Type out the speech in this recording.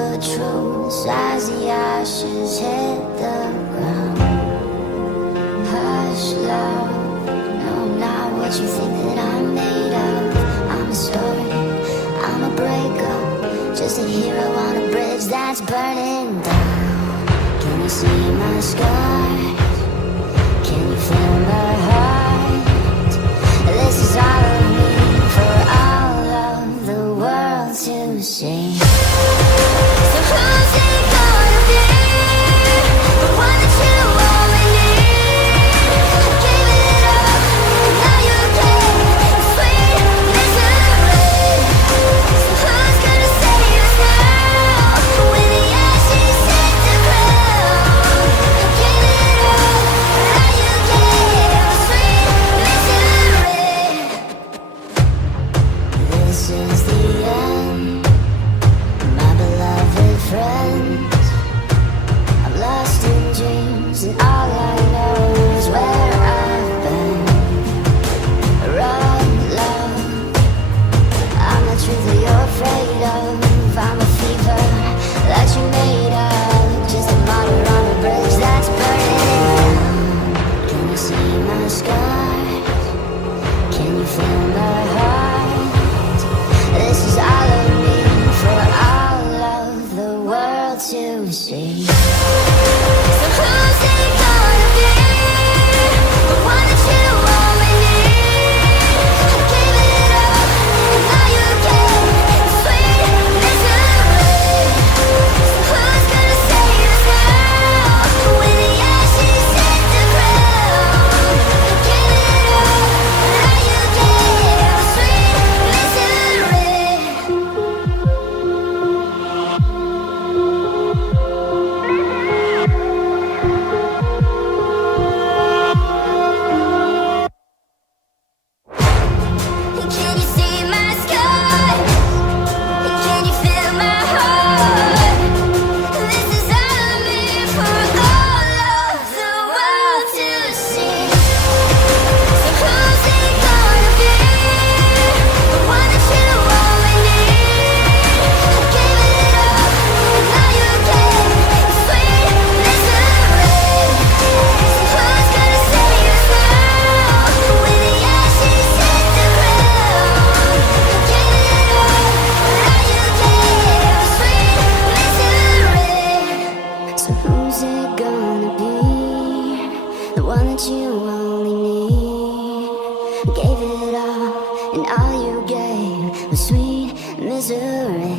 but truths as the ashes hit the ground. Hush, love, no, I'm not what you think that I'm made of. I'm a story, I'm a breakup, just a hero on a bridge that's burning down. Can you see my scars? Can you feel my heart? This is all of me for all of the world to see. So who's it gonna be? The one that you only need. I gave it up, now you gave sweet misery. So who's gonna save us now? When the ashes hit the ground. I gave it up, now you gave sweet misery. This is the end, my beloved friends. I'm lost in dreams and all I know is where I've been. Run, love, I'm the truth that you're afraid of. I'm a fever that you made of, just a martyr on a bridge that's burning down. Can you see my scars? Can you feel my heart? This is all of me for all of the world to see. So who's it gonna be? The one that you only need. I gave it up, now you gave sweet misery. So who's gonna save us now? When the ashes hit the ground. I gave it up, now you gave sweet misery. Can you see my scars? Can you feel my heart? This is all of me for all of the world to see. So who's it gonna be? The one that you only need. I gave it up, now you gave sweet misery. So who's gonna save us now? When the ashes hit the ground. I gave it up, now you gave sweet misery. So who's it gonna be? The one that you only need. Gave it all, and all you gave was sweet misery.